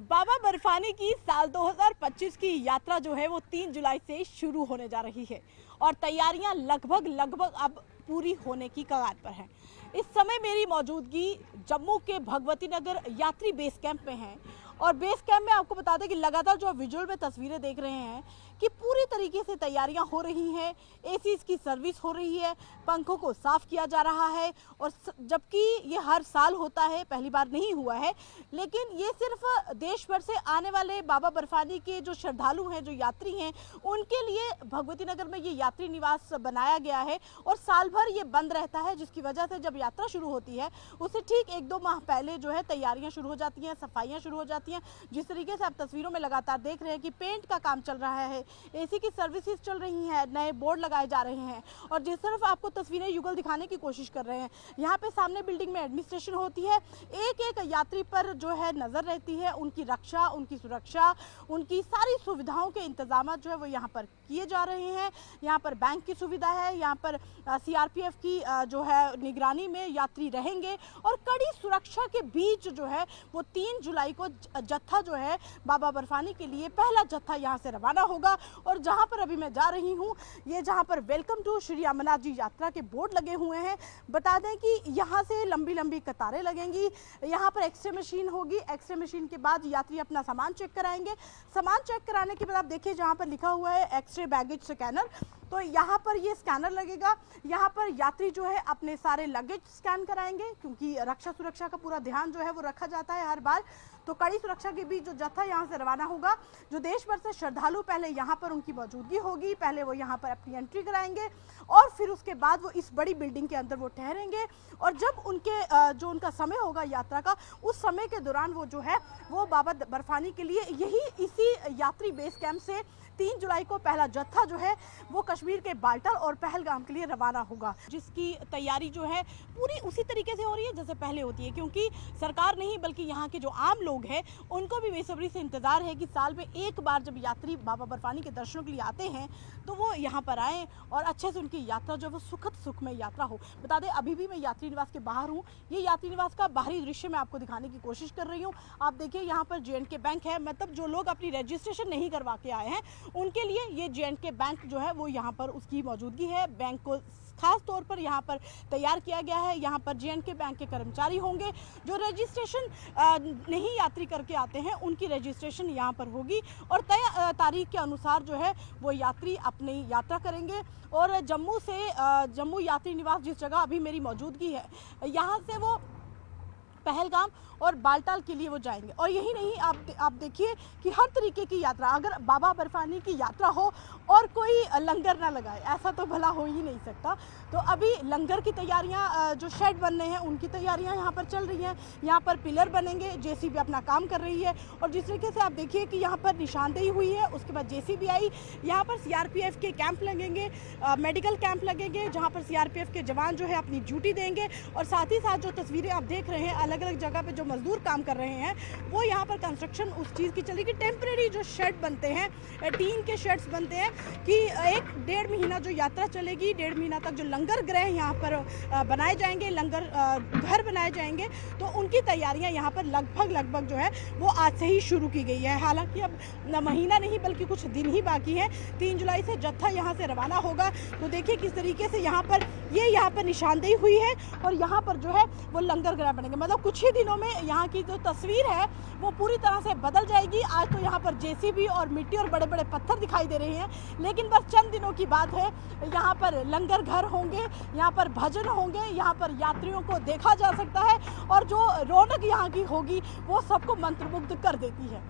बाबा बर्फानी की साल 2025 की यात्रा जो है वो 3 जुलाई से शुरू होने जा रही है और तैयारियां लगभग अब पूरी होने की कगार पर हैं। इस समय मेरी मौजूदगी जम्मू के भगवती नगर यात्री बेस कैंप में है और बेस कैंप में आपको बता दें कि लगातार जो विजुअल में तस्वीरें देख रहे हैं कि पूरी तरीके से तैयारियां हो रही हैं, एसीज की सर्विस हो रही है, पंखों को साफ किया जा रहा है और जबकि ये हर साल होता है, पहली बार नहीं हुआ है, लेकिन ये सिर्फ देश भर से आने वाले बाबा बर्फानी के जो श्रद्धालु हैं, जो यात्री हैं, उनके लिए भगवती नगर में ये यात्री निवास बनाया गया है और साल भर ये बंद रहता है, जिसकी वजह से जब यात्रा शुरू होती है उससे ठीक 1-2 माह पहले जो है तैयारियां शुरू हो जाती हैं, सफाइयां शुरू हो जाती हैं। जिस तरीके से आप तस्वीरों में लगातार देख रहे हैं कि पेंट का काम चल रहा है, एसी की सर्विसेज चल रही हैं, नए बोर्ड लगाए जा रहे हैं और जिस तरफ आपको तस्वीरें युगल दिखाने की कोशिश कर रहे हैं, यहाँ पे सामने बिल्डिंग में एडमिनिस्ट्रेशन होती है, एक एक यात्री पर जो है नजर रहती है, उनकी रक्षा, उनकी सुरक्षा, उनकी सारी सुविधाओं के इंतजाम जो है वो यहाँ पर किए जा रहे हैं। यहाँ पर बैंक की सुविधा है, यहाँ पर सीआरपीएफ की जो है निगरानी में यात्री रहेंगे और कड़ी सुरक्षा के बीच जो है वो 3 जुलाई को जत्था जो है बाबा बर्फानी के लिए पहला जत्था यहाँ से रवाना होगा। और जहाँ पर अभी मैं जा रही हूँ, ये जहाँ पर वेलकम टू श्री अमरनाथ जी यात्रा के बोर्ड लगे हुए हैं, बता दें कि यहाँ से लंबी लंबी कतारें लगेंगी। यहाँ पर एक्सरे मशीन होगी, एक्सरे मशीन के बाद यात्री अपना सामान चेक कराएंगे। सामान चेक कराने के बाद आप देखिए जहाँ पर लिखा हुआ है एक्सरे बैगेज स्कैनर, तो यहाँ पर ये स्कैनर लगेगा। यहाँ पर यात्री जो है अपने सारे लगेज स्कैन कराएंगे, क्योंकि रक्षा सुरक्षा का पूरा ध्यान जो है वो रखा जाता है हर बार। तो कड़ी सुरक्षा के बीच जो जत्था यहाँ से रवाना होगा, जो देश भर से श्रद्धालु पहले यहाँ पर उनकी मौजूदगी होगी, पहले वो यहाँ पर अपनी एंट्री कराएंगे और फिर उसके बाद वो इस बड़ी बिल्डिंग के अंदर वो ठहरेंगे और जब उनके जो उनका समय होगा यात्रा का, उस समय के दौरान वो जो है वो बाबा बर्फानी के लिए यही इसी यात्री बेस कैंप से 3 जुलाई को पहला जत्था जो है वो कश्मीर के बाल्टाल और पहलगाम के लिए रवाना होगा, जिसकी तैयारी जो है पूरी उसी तरीके से हो रही है जैसे पहले होती है, क्योंकि सरकार नहीं बल्कि यहाँ के जो आम लोग हैं उनको भी बेसब्री से इंतजार है कि साल में एक बार जब यात्री बाबा बर्फानी के दर्शनों के लिए आते हैं तो वो यहाँ पर आएँ और अच्छे से उनकी यात्रा जो है वो सुखद सुखमय यात्रा हो। बता दें अभी भी मैं यात्री निवास के बाहर हूँ, ये यात्री निवास का बाहरी दृश्य मैं आपको दिखाने की कोशिश कर रही हूँ। आप देखिए यहाँ पर जे.एंड.के बैंक है, मतलब जो लोग अपनी रजिस्ट्रेशन नहीं करवा के आए हैं उनके लिए ये जे.एंड.के बैंक जो है वो यहाँ पर उसकी मौजूदगी है। बैंक को खास तौर पर यहाँ पर तैयार किया गया है। यहाँ पर जे.एंड.के बैंक के कर्मचारी होंगे, जो रजिस्ट्रेशन नहीं यात्री करके आते हैं उनकी रजिस्ट्रेशन यहाँ पर होगी और तय तारीख के अनुसार जो है वो यात्री अपनी यात्रा करेंगे। और जम्मू से जम्मू यात्री निवास जिस जगह अभी मेरी मौजूदगी है, यहाँ से वो पहलगाम और बाल्टाल के लिए वो जाएंगे। और यही नहीं, आप देखिए कि हर तरीके की यात्रा, अगर बाबा बर्फानी की यात्रा हो और कोई लंगर ना लगाए, ऐसा तो भला हो ही नहीं सकता। तो अभी लंगर की तैयारियां, जो शेड बनने हैं उनकी तैयारियां यहाँ पर चल रही हैं। यहाँ पर पिलर बनेंगे, जेसीबी अपना काम कर रही है और जिस तरीके से आप देखिए कि यहाँ पर निशानदेही हुई है, उसके बाद जेसीबी आई, यहाँ पर सीआरपीएफ के कैंप लगेंगे, मेडिकल कैंप लगेंगे जहाँ पर सीआरपीएफ के जवान जो है अपनी ड्यूटी देंगे और साथ ही साथ जो तस्वीरें आप देख रहे हैं अलग अलग जगह पे जो मजदूर काम कर रहे हैं वो यहाँ पर कंस्ट्रक्शन उस चीज़ की चलेगी। टेम्परेरी जो शेड बनते हैं, टीन के शेड्स बनते हैं कि 1-1.5 महीना जो यात्रा चलेगी, 1.5 महीना तक जो लंगर गृह यहाँ पर बनाए जाएंगे, लंगर घर बनाए जाएंगे, तो उनकी तैयारियां यहाँ पर लगभग जो है वो आज से ही शुरू की गई है। हालांकि अब महीना नहीं बल्कि कुछ दिन ही बाकी है, 3 जुलाई से जत्था यहाँ से रवाना होगा। तो देखिए किस तरीके से यहाँ पर निशानदेही हुई है और यहाँ पर जो है वो लंगर गृह बनेंगे। मतलब कुछ ही दिनों में यहाँ की जो तस्वीर है वो पूरी तरह से बदल जाएगी। आज तो यहाँ पर जेसीबी और मिट्टी और बड़े बड़े पत्थर दिखाई दे रहे हैं, लेकिन बस चंद दिनों की बात है, यहाँ पर लंगर घर होंगे, यहाँ पर भजन होंगे, यहाँ पर यात्रियों को देखा जा सकता है और जो रौनक यहाँ की होगी वो सबको मंत्रमुग्ध कर देती है।